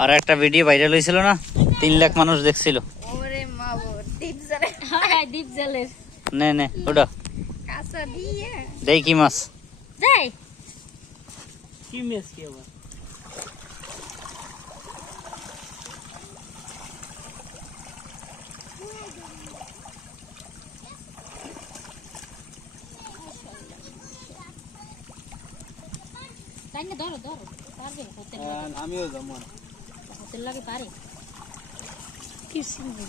আর একটা video viral হয়েছিল না, 3 লাখ মানুষ দেখছিল। নে নে ওটা দেই কি মাছ কি মাছ কি আবার আমিও যাবো হোটেল লাগে পারে কি সিঙ্গি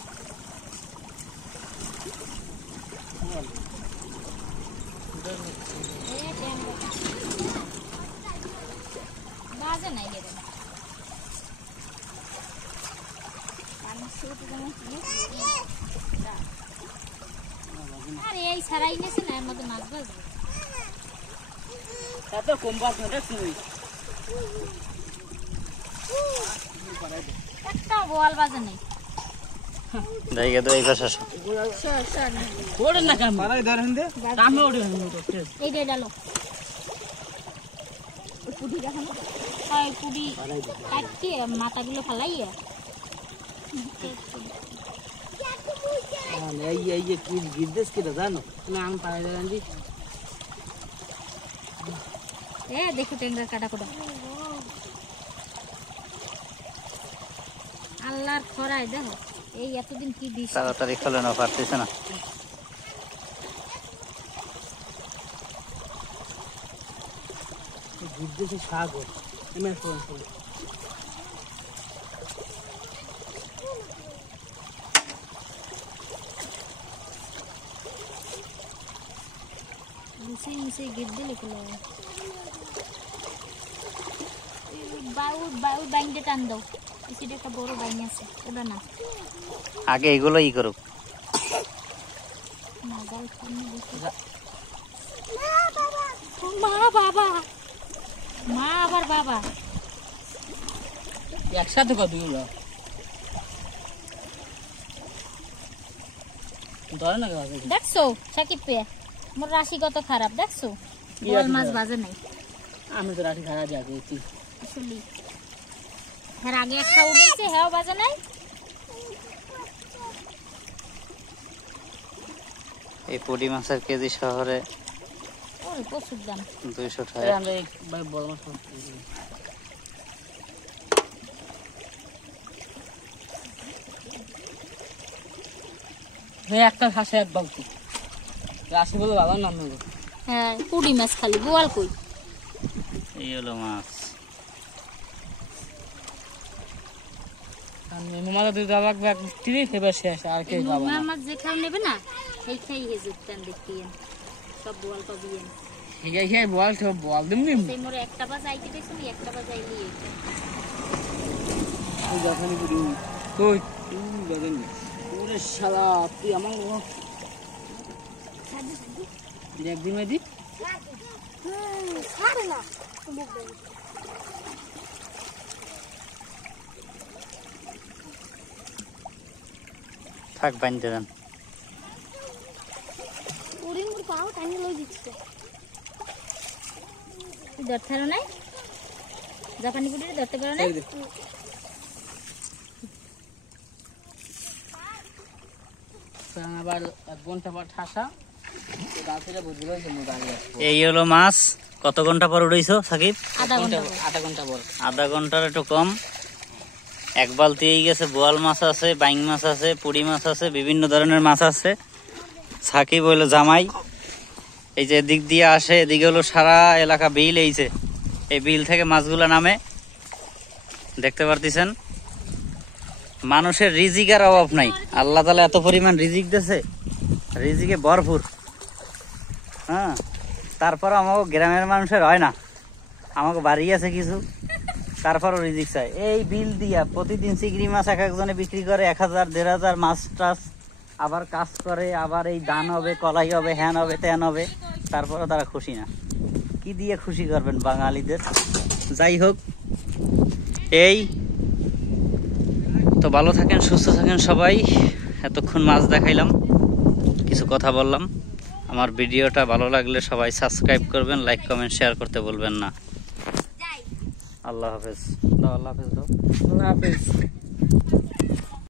বাজে নাই রে আমি শুট যেমন আরে এই সারাই নেছে না এর মধ্যে মাছ বাজে এত কম বাজ না দেখছিস একটা বল বাজে নাই জায়গা তো এই পাশে আসো ওড়ে না কাম মারাই ধরেন দে কামে ওড়ে এই দে ডালো পুডি দেখো না এই পুডি কাটতে মাথাগুলো ফলাইয়া এই এই যে কি গিরদেশ কি জানো তুমি আম পাড়াই দেন জি এ দেখো টেঙ্গা কাটা কোটা আল্লাহর খরায় দেখো এই এতদিন কি দিছ তাড়াতাড়ি খোলে না পারতেছ না গিরদেশে সাগর এমন ফোন मुझे गिर दे लेकिन बाउ बैंक दे टान दो इसी दे का बड़ो बैंक আছে ওটা না আগে এগুলো ই করো মাগাল খানে বসে মা বাবা মা আবার বাবা একসাথে কত দিল ধরে না দেখছো সাকিব পে মোর রাশি কত খারাপ দেখছো বল মাছ বাজে নাই আমি তো রাশি খারাপ যাবে কি আসলে এর আগে একটা উঠেছে হেও বাজে নাই এই পুডি মাছের কেজি শহরে ওরে প্রচুর দাম 200 টাকা আমরা ভাই বড় মাছ হে একটা খাসে এক বালতি রাশি বলে ভালো নাম হলো হ্যাঁ পুডি মাছ খালি বোয়াল কই এই হলো মাছ আমি মামা দুধ লাগবে এক তিরি ফেবার শেষ আর কে খাবে মামা যে খাও নেবে না এই খাই হে জুতন দেখিয়েন সব বোয়াল পাবিয়েন এই খাই বোয়াল সব বোয়াল দিম দিম সেই মোরে একটা বাজ আইতে দেখছ নি একটা বাজ আইলি এই জাফানি পুডি কই তুই বাজেন ওরে শালা তুই আমার দেখ দিমে দি ছাড়ে না থাক বাঁধতে দেন ওরে মোর পাও টানি লই দিচ্ছে ধরতে পারো নাই জাপানি পুডি ধরতে পারো নাই আবার 1 ঘন্টা পর ঠাসা এই হলো মাছ কত ঘন্টা পর উড়াইছো সাকিব আধা ঘন্টার একটু কম এক বালতি এই গেছে বোয়াল মাছ আছে বাইং মাছ আছে পুডি মাছ আছে বিভিন্ন ধরনের মাছ আছে সাকিব হইলো জামাই এই যে দিক দিয়ে আসে এদিকে হলো সারা এলাকা বিল এইছে এই বিল থেকে মাছগুলো নামে দেখতে পারতেছেন মানুষের রিজিকের অভাব নাই আল্লাহ তাআলা এত পরিমাণ রিজিক দিয়েছে রিজিকে ভরপুর হ্যাঁ তারপর আমাকে গ্রামের মানুষের হয় না আমাকে বাড়ি আছে কিছু তারপরও রিজিক চাই এই বিল দিয়া প্রতিদিন চিংড়ি মাছ এক একজনে বিক্রি করে 1000 1500 মাছ টাছ আবার কাজ করে আবার এই দান হবে কলাই হবে হ্যান হবে ত্যান হবে তারপরও তারা খুশি না কি দিয়ে খুশি করবেন বাঙালিদের যাই হোক এই তো ভালো থাকেন সুস্থ থাকেন সবাই এতক্ষণ মাছ দেখাইলাম কিছু কথা বললাম আমার ভিডিওটা ভালো লাগলে সবাই সাবস্ক্রাইব করবেন লাইক কমেন্ট শেয়ার করতে ভুলবেন না আল্লাহ হাফেজ দাও, আল্লাহ হাফেজ দাও। আল্লাহ হাফেজ।